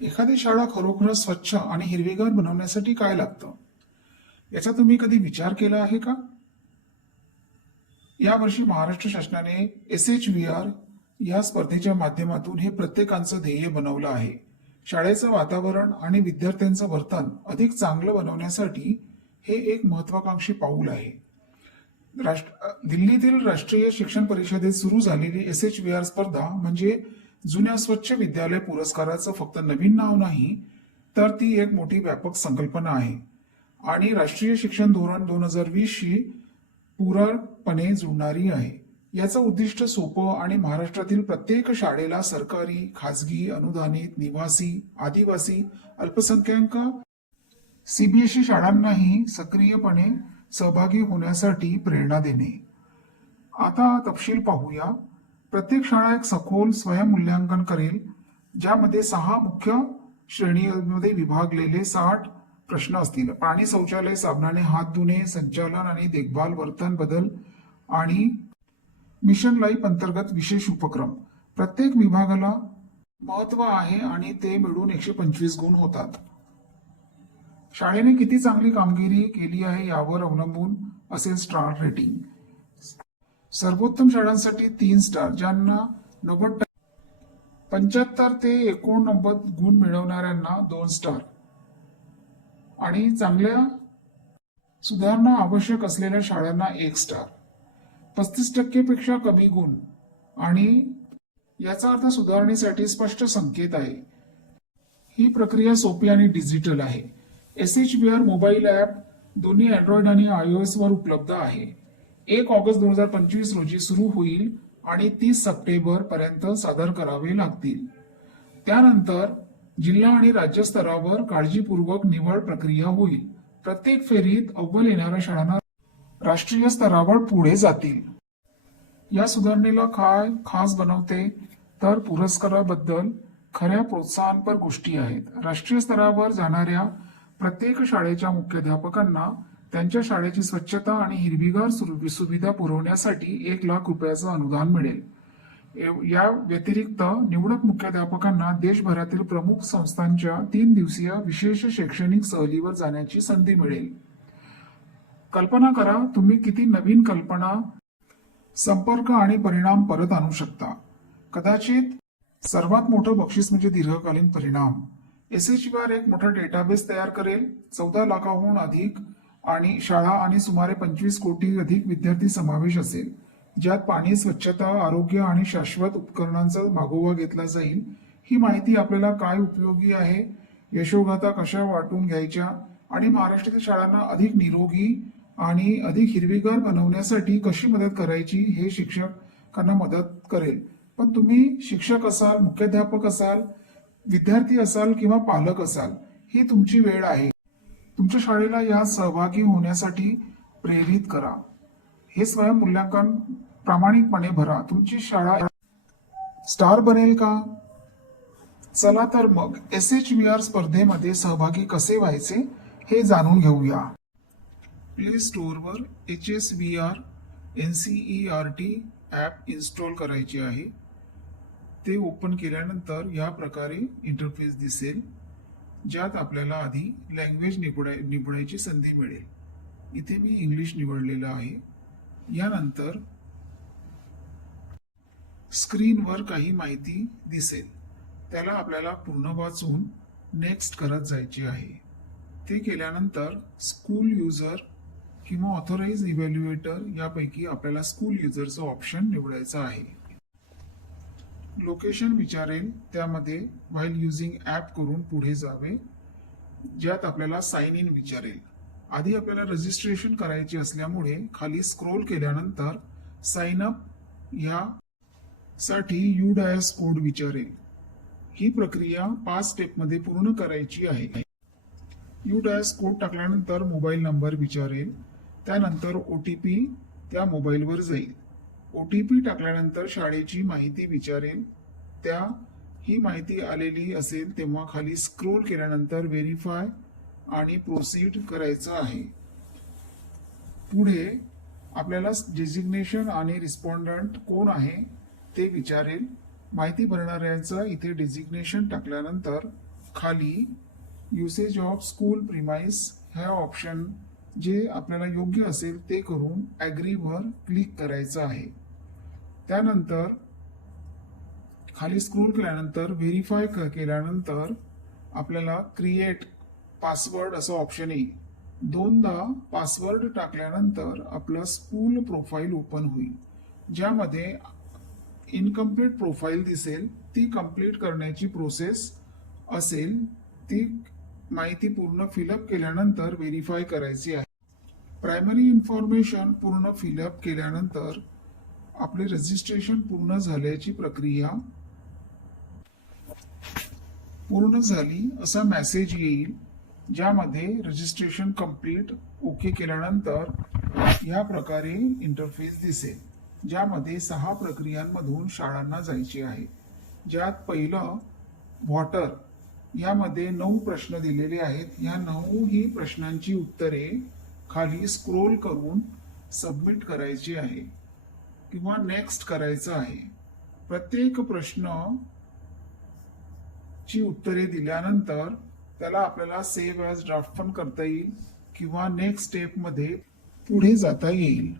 एखादी शाळा खरोखरच स्वच्छ आणि हिरवीगार बनवण्यासाठी काय लागतं याचा तुम्ही कधी विचार केला आहे का? यावर्षी महाराष्ट्र शासनाने SHVR या स्पर्धेच्या माध्यमातून हे प्रत्येकाचं ध्येय बनवलं आहे. शाळेचं वातावरण आणि विद्यार्थ्यांचं वर्तन अधिक चांगलं बनवण्यासाठी हे एक महत्वाकांक्षी पाऊल आहे. दिल्लीतील राष्ट्रीय शिक्षण परिषदेत सुरू झालेली SHVR स्पर्धा म्हणजे जुन्या स्वच्छ विद्यालय पुरस्काराचं फक्त नवीन नाव नाही, तर ती एक मोठी व्यापक संकल्पना आहे आणि राष्ट्रीय शिक्षण धोरण 2020 शी पूर्णपणे जुळणारी आहे. याचं उद्दिष्ट सोपं आणि महाराष्ट्रातील प्रत्येक शाळेला सरकारी, खाजगी, अनुदानित, निवासी, आदिवासी, अल्पसंख्याक CBSE शाळांनाही सक्रियपणे सहभागी होण्यासाठी प्रेरणा देणे. आता तपशील पाहूया. प्रत्येक शाळा एक सखोल स्वयंमूल्यांकन करेल, ज्यामध्ये 6 मुख्य श्रेणीमध्ये विभागलेले 60 प्रश्न असतील. प्राणी शौचालय, साबणाने हात धुणे, संचालन आणि देखभाल, वर्तन बदल आणि मिशन लाईफ अंतर्गत विशेष उपक्रम. प्रत्येक विभागाला महत्व आहे आणि ते मिळून 125 गुण होतात. शाळेने किती चांगली कामगिरी केली आहे यावर अवलंबून असेल स्टार रेटिंग. सर्वोत्तम शाळांसाठी 3 स्टार, ज्यांना 90, 75 ते 89 गुण मिळवणाऱ्यांना 2 स्टार आणि चांगल्या सुधारणा आवश्यक असलेल्या शाळांना 1 स्टार. 35% पेक्षा कमी गुण आणि याचा अर्थ सुधारणेसाठी स्पष्ट संकेत आहे. ही प्रक्रिया सोपी आणि डिजिटल आहे. SHVR मोबाईल ॲप दोन्ही अँड्रॉइड आणि iOS वर उपलब्ध आहे. 1 ऑगस्ट 2025 रोजी सुरू होईल आणि 30 सप्टेंबर पर्यंत सादर करावे लागतील. त्यानंतर जिल्हा आणि राज्य स्तरावर काळजीपूर्वक निवड प्रक्रिया होईल. प्रत्येक फेरीत अव्वल येणाऱ्या शाळांना राष्ट्रीय स्तरावर पुढे जातील. या सुधारणेला काय खास बनवते तर पुरस्काराबद्दल खऱ्या प्रोत्साहनपर गोष्टी आहेत. राष्ट्रीय स्तरावर जाणाऱ्या प्रत्येक शाळेच्या मुख्याध्यापकांना त्यांच्या शाळेची स्वच्छता आणि हिरवीगार सुविधा पुरवण्यासाठी 1 लाख रुपयाचं अनुदान मिळेल. या व्यतिरिक्त निवडक मुख्याध्यापकांना देशभरातील प्रमुख संस्थांच्या 3 दिवसीय विशेष शैक्षणिक सहलीवर जाण्याची संधी मिळेल. कल्पना करा, तुम्ही किती नवीन कल्पना, संपर्क आणि परिणाम परत आणू शकता. कदाचित सर्वात मोठं बक्षीस म्हणजे दीर्घकालीन परिणाम. SHVR एक मोठा डेटाबेस तयार करेल. 14 लाखाहून अधिक आणि शाळा आणि सुमारे 25 कोटी अधिक विद्यार्थी समावेश असेल, ज्यात पाणी, स्वच्छता, आरोग्य आणि शाश्वत उपकरणांचा मागोवा घेतला जाईल. ही माहिती आपल्याला काय उपयोगी आहे, यशोगाथा कशा वाटून घ्यायच्या आणि महाराष्ट्रातील शाळांना अधिक निरोगी आणि अधिक हिरवीगार बनवण्यासाठी कशी मदत करायची हे शिक्षकांना मदत करेल. पण तुम्ही शिक्षक असाल, मुख्याध्यापक असाल, विद्यार्थी असाल किंवा पालक असाल, ही तुमची वेळ आहे. तुमच्या शाळेला यात सहभागी होण्यासाठी प्रेरित करा. हे स्वयंमूल्यांकन प्रामाणिकपणे भरा. तुमची शाळा स्टार बनेल का? चला तर मग SHVR स्पर्धेमध्ये सहभागी कसे व्हायचे हे जाणून घेऊया. प्ले स्टोअरवर HSVR NCERT ॲप इन्स्टॉल करायचे आहे. ते ओपन केल्यानंतर या प्रकारे इंटरफेस दिसेल, ज्यात आपल्याला आधी लँग्वेज निवडायची संधी मिळेल. इथे मी इंग्लिश निवडलेलं आहे. यानंतर स्क्रीनवर काही माहिती दिसेल, त्याला आपल्याला पूर्ण वाचून नेक्स्ट करत जायचे आहे. ते केल्यानंतर स्कूल युजर किंवा ऑथराइज इव्हॅल्युएटर यापैकी आपल्याला स्कूल युजरचं ऑप्शन निवडायचं आहे. लोकेशन विचारेल, त्यामध्ये व्हाईल युझिंग ॲप करून पुढे जावे, ज्यात आपल्याला साइन इन विचारेल. आधी आपल्याला रजिस्ट्रेशन करायचे असल्यामुळे खाली स्क्रोल केल्यानंतर साइन अप यासाठी UDIS कोड विचारेल. ही प्रक्रिया 5 स्टेपमध्ये पूर्ण करायची आहे. UDIS कोड टाकल्यानंतर मोबाईल नंबर विचारेल. त्यानंतर OTP त्या मोबाईलवर जाईल. OTP टाकल्यानंतर शाळेची माहिती विचारेल. ही माहिती आलेली असेल तेव्हा खाली स्क्रोल केल्यानंतर व्हेरीफाय आणि प्रोसीड करायचं आहे. पुढे आपल्याला डेजिग्नेशन आणि रिस्पॉन्डंट कोण आहे ते विचारेल. माहिती भरणाऱ्यांचं इथे डेजिग्नेशन टाकल्यानंतर खाली युसेज ऑफ स्कूल प्रिमाइस ह्या ऑप्शन जे आपल्याला योग्य असेल ते करून ॲग्रीवर क्लिक करायचं आहे. त्यानंतर खाली स्क्रोल केल्यानंतर व्हेरीफाय केल्यानंतर आपल्याला क्रिएट पासवर्ड असं ऑप्शन येईल. दोनदा पासवर्ड टाकल्यानंतर आपलं स्कूल प्रोफाईल ओपन होईल, ज्यामध्ये इनकम्प्लीट प्रोफाईल दिसेल. ती कंप्लीट करण्याची प्रोसेस असेल. ती माहिती पूर्ण फिलअप केल्यानंतर व्हेरीफाय करायची आहे. प्रायमरी इन्फॉर्मेशन पूर्ण फिलअप केल्यानंतर आपले रजिस्ट्रेशन पूर्ण झाल्याची प्रक्रिया पूर्ण झाली असा मेसेज येईल, ज्यामध्ये रजिस्ट्रेशन कंप्लीट ओके केल्यानंतर या प्रकारे इंटरफेस दिसेल, ज्यामध्ये 6 प्रक्रियांमधून शाळांना जायचे आहे. ज्यात पहिलं वॉटर, यामध्ये 9 प्रश्न दिलेले आहेत. या 9 प्रश्नांची उत्तरे खाली स्क्रोल करून सबमिट करायची आहे किंवा नेक्स्ट करायचं आहे. प्रत्येक प्रश्न ची उत्तरे दिल्यानंतर त्याला आपल्याला सेव्ह ॲज ड्राफ्ट पण करता येईल किंवा नेक्स्ट स्टेप मध्ये पुढे जाता येईल.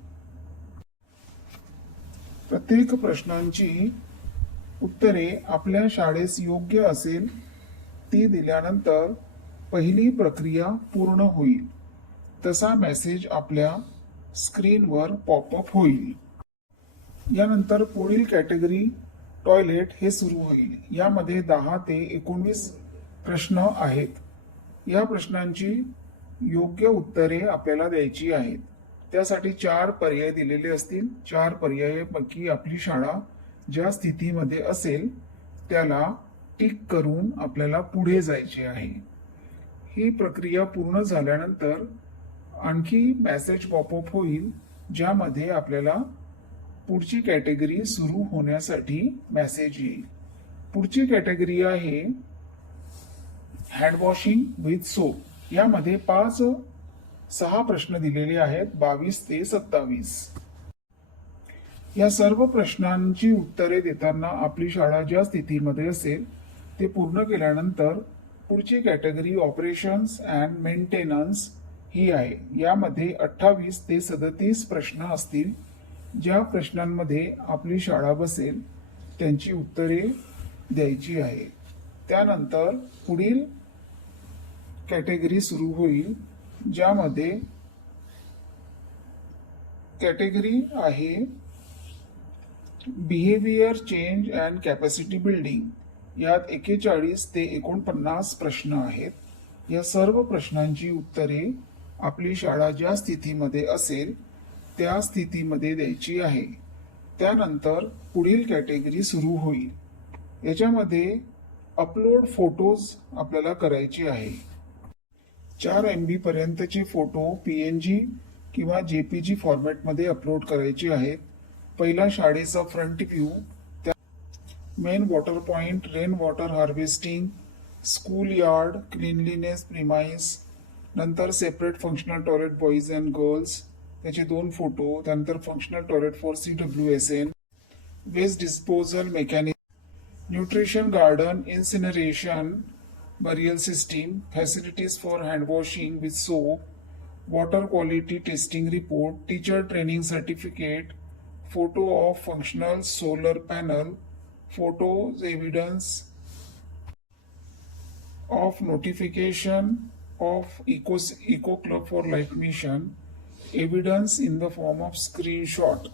प्रत्येक प्रश्नांची उत्तरे आपल्या शाळेस योग्य असेल ती दिल्यानंतर पहिली प्रक्रिया पूर्ण होईल तसा मेसेज आपल्या स्क्रीनवर पॉपअप होईल. यानंतर पुढील कॅटेगरी टॉयलेट हे सुरू होईल. यामध्ये 10 ते 19 प्रश्न आहेत. या प्रश्नांची योग्य उत्तरे आपल्याला द्यायची आहेत. त्यासाठी 4 पर्याय दिलेले असतील. 4 पर्यायापैकी आपली शाळा ज्या स्थितीमध्ये असेल त्याला टिक करून आपल्याला पुढे जायचे आहे. ही प्रक्रिया पूर्ण झाल्यानंतर आणखी मेसेज पॉपअप होईल, ज्यामध्ये आपल्याला पुढची कॅटेगरी सुरू होण्यासाठी मेसेज येईल. पुढची कॅटेगरी आहे हँड वॉशिंग विथ सोप. यामध्ये 6 प्रश्न दिलेले आहेत, 22 ते 27. या सर्व प्रश्नांची उत्तरे देताना आपली शाळा ज्या स्थितीमध्ये असेल ते पूर्ण केल्यानंतर पुढची कॅटेगरी ऑपरेशन्स अँड मेंटेनन्स ही आहे. यामध्ये 28 ते 37 प्रश्न असतील. ज्या प्रश्नांमध्ये आपली शाळा बसेल त्यांची उत्तरे द्यायची आहे. त्यानंतर पुढील कॅटेगरी सुरू होईल, ज्यामध्ये कॅटेगरी आहे behaviour change and capacity building. यात 41 ते 49 प्रश्न आहेत. या सर्व प्रश्नांची उत्तरे आपली शाळा ज्या स्थितीमध्ये असेल त्या स्थितीमध्ये द्यायची आहे. त्यानंतर पुढील कॅटेगरी सुरू होईल. याच्यामध्ये अपलोड फोटोज आपल्याला करायचे आहे. 4 MB पर्यंतचे फोटो PNG किंवा JPG फॉर्मॅटमध्ये अपलोड करायचे आहेत. पहिला शाळेचा front view, main water point, rain water harvesting, school yard, cleanliness premise, नंतर separate functional toilet boys and girls त्याचे 2 फोटो, त्यानंतर functional toilet for CWSN, waste disposal mechanism, nutrition garden, incineration, burial system, facilities for hand washing with soap, water quality testing report, teacher training certificate, photo of functional solar panel, photos evidence of notification of Eco Club for Life mission, evidence in the form of screenshot,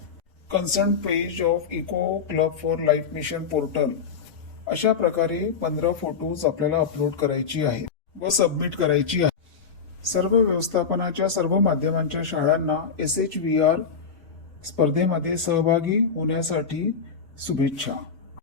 concerned page of Eco Club for Life mission portal. अशा प्रकारे 15 photos आपल्याला upload करायची आहेत व submit करायची आहे. सर्व व्यवस्थापनाच्या सर्व माध्यमांच्या शाळांना SHVR स्पर्धेमध्ये सहभागी होण्यासाठी शुभेच्छा.